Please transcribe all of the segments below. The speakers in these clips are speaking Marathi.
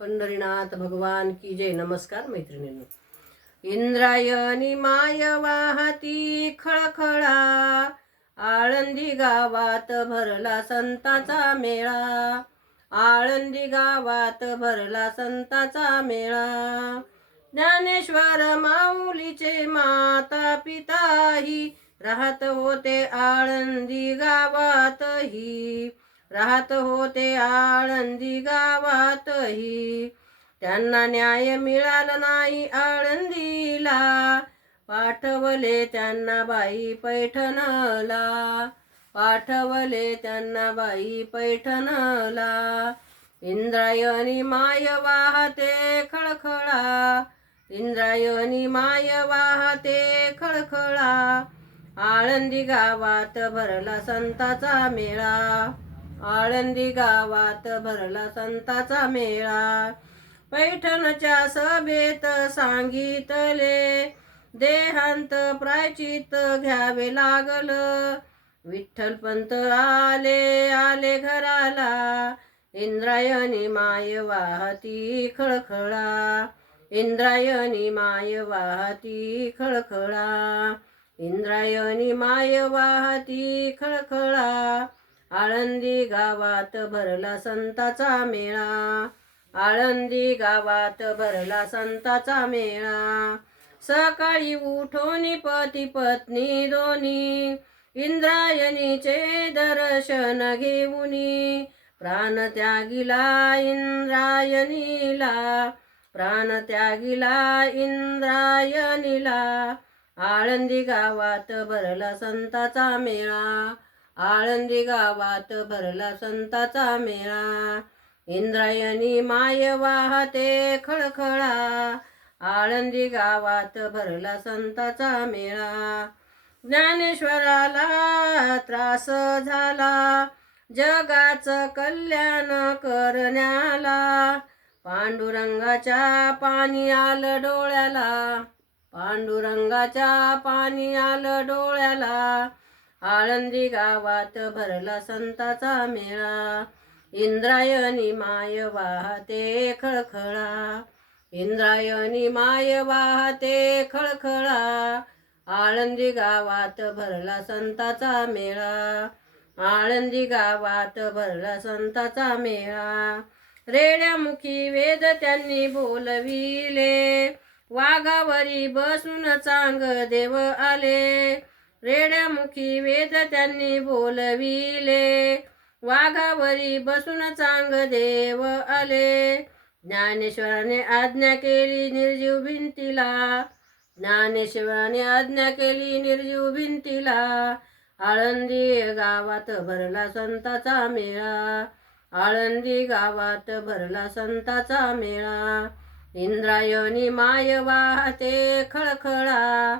पंढरीनाथ भगवान की जय. नमस्कार मैत्रिणींनो. इंद्रायणी माय वाहती खळखळा. आळंदी गावात भरला संताचा मेळा. आळंदी गावात भरला संताचा मेळा. ज्ञानेश्वर माऊलीचे माता पिताही राहत होते आळंदी गावातही. राहत होते आळंदी गावातही. त्यांना न्याय मिळाला नाही आळंदीला. पाठवले त्यांना बाई पैठणला. पाठवले त्यांना बाई पैठणला. इंद्रायणी माय वाहते खळखळा. इंद्रायणी माय वाहते खळखळा. आळंदी गावात भरला संताचा मेळा. आळंदी गावात भरला संताचा मेळा. पैठणच्या सभेत सांगितले देहांत प्रायचित घ्यावे लागलं. विठ्ठल पंत आले आले घराला. इंद्रायणी माय वाहती खळखळा. इंद्रायणी माय वाहती खळखळा. इंद्रायणी माय वाहती खळखळा. आळंदी गावात भरला संताचा मेळा. आळंदी गावात भरला संताचा मेळा. सकाळी उठून पती पत्नी दोन्ही इंद्रायणीचे दर्शन घेऊनी. प्राण त्यागिला इंद्रायणीला प्राण त्यागिला इंद्रायणीला. आळंदी गावात भरला संताचा मेळा. आळंदी गावात भरला संताचा मेळा. इंद्रायणी माय वाहते खळखळा. आळंदी गावात भरला संताचा मेळा. ज्ञानेश्वराला त्रास झाला. जगाचं कल्याण करण्याला. पांडुरंगाच्या पाणी आलं डोळ्याला. पांडुरंगाच्या पाणी आलं डोळ्याला. आळंदी गावात भरला संताचा मेळा. इंद्रायणी माय वाहते खळखळा. इंद्रायणी माय वाहते खळखळा. आळंदी गावात भरला संताचा मेळा. आळंदी गावात भरला संताचा मेळा. रेड्यामुखी वेद त्यांनी बोलविले. वाघावरी बसून चांग देव आले. रेड्यामुखी वेद त्यांनी बोलविले. वाघावरी बसून चांग देव आले. ज्ञानेश्वराने आज्ञा केली निर्जीव भिंतीला. ज्ञानेश्वराने आज्ञा केली निर्जीव भिंतीला. आळंदी गावात भरला संताचा मेळा. आळंदी गावात भरला संताचा मेळा. इंद्रायणी माय वाहते खळखळा.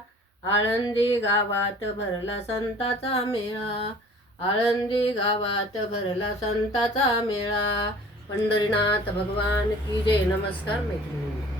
आळंदी गावात भरला संताचा मेळा. आळंदी गावात भरला संताचा मेळा. पंढरीनाथ भगवान की जय. नमस्कार मैत्रिणी